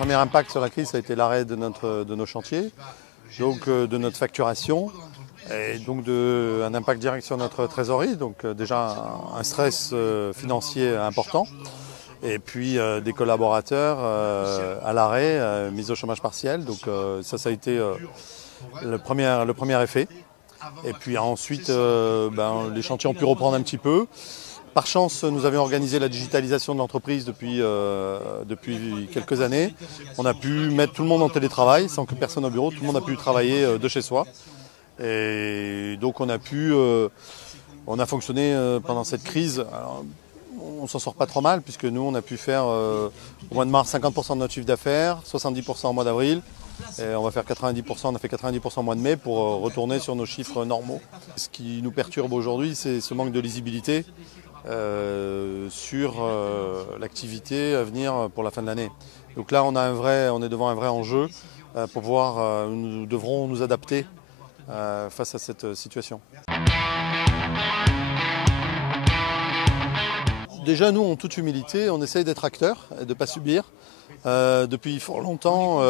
premier impact sur la crise, ça a été l'arrêt de nos chantiers, donc de notre facturation, et donc un impact direct sur notre trésorerie, donc déjà un stress financier important. Et puis des collaborateurs à l'arrêt, mis au chômage partiel. Donc ça a été le premier effet. Et puis ensuite, les chantiers ont pu reprendre un petit peu. Par chance, nous avions organisé la digitalisation de l'entreprise depuis quelques années. On a pu mettre tout le monde en télétravail sans que personne au bureau. Tout le monde a pu travailler de chez soi. Et donc on a fonctionné pendant cette crise. Alors, on s'en sort pas trop mal puisque nous on a pu faire au mois de mars 50% de notre chiffre d'affaires, 70% au mois d'avril et on va faire 90%, on a fait 90% au mois de mai pour retourner sur nos chiffres normaux. Ce qui nous perturbe aujourd'hui, c'est ce manque de lisibilité sur l'activité à venir pour la fin de l'année. Donc là on est devant un vrai enjeu pour pouvoir, nous devrons nous adapter face à cette situation. Déjà, nous, en toute humilité, on essaye d'être acteurs et de ne pas subir. Depuis fort longtemps,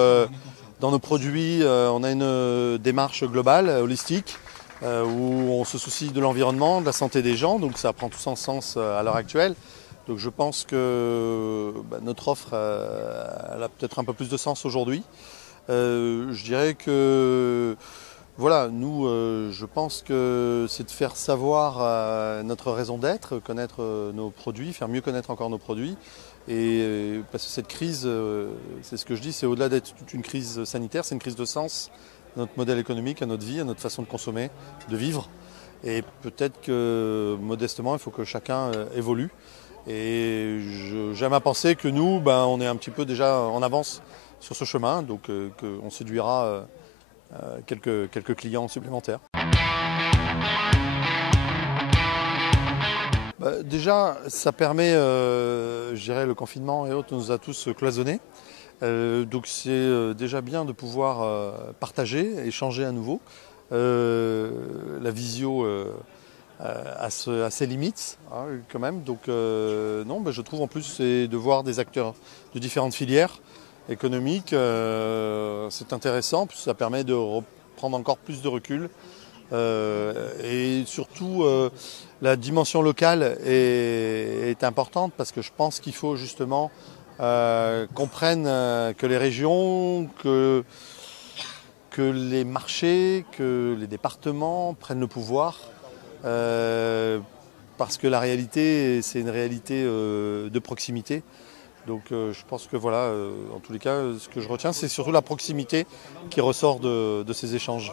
dans nos produits, on a une démarche globale, holistique, où on se soucie de l'environnement, de la santé des gens. Donc ça prend tout son sens à l'heure actuelle. Donc je pense que notre offre elle a peut-être un peu plus de sens aujourd'hui. Je dirais que voilà, nous, je pense que c'est de faire savoir notre raison d'être, connaître nos produits, faire mieux connaître encore nos produits. Et parce que cette crise, c'est ce que je dis, c'est au-delà d'être une crise sanitaire, c'est une crise de sens à notre modèle économique, à notre vie, à notre façon de consommer, de vivre. Et peut-être que modestement, il faut que chacun évolue. Et j'aime à penser que nous, on est un petit peu déjà en avance sur ce chemin, donc qu'on séduira quelques clients supplémentaires. Déjà, ça permet, je dirais, le confinement et autres nous a tous cloisonnés. Donc c'est déjà bien de pouvoir partager, échanger à nouveau. La visio a ses limites quand même. Donc non, je trouve en plus c'est de voir des acteurs de différentes filières économiques, c'est intéressant, parce que ça permet de reprendre encore plus de recul. Et surtout, la dimension locale est importante parce que je pense qu'il faut justement qu'on prenne que les régions, que les marchés, que les départements prennent le pouvoir. Parce que la réalité, c'est une réalité de proximité. Donc je pense que voilà, en tous les cas, ce que je retiens, c'est surtout la proximité qui ressort de ces échanges.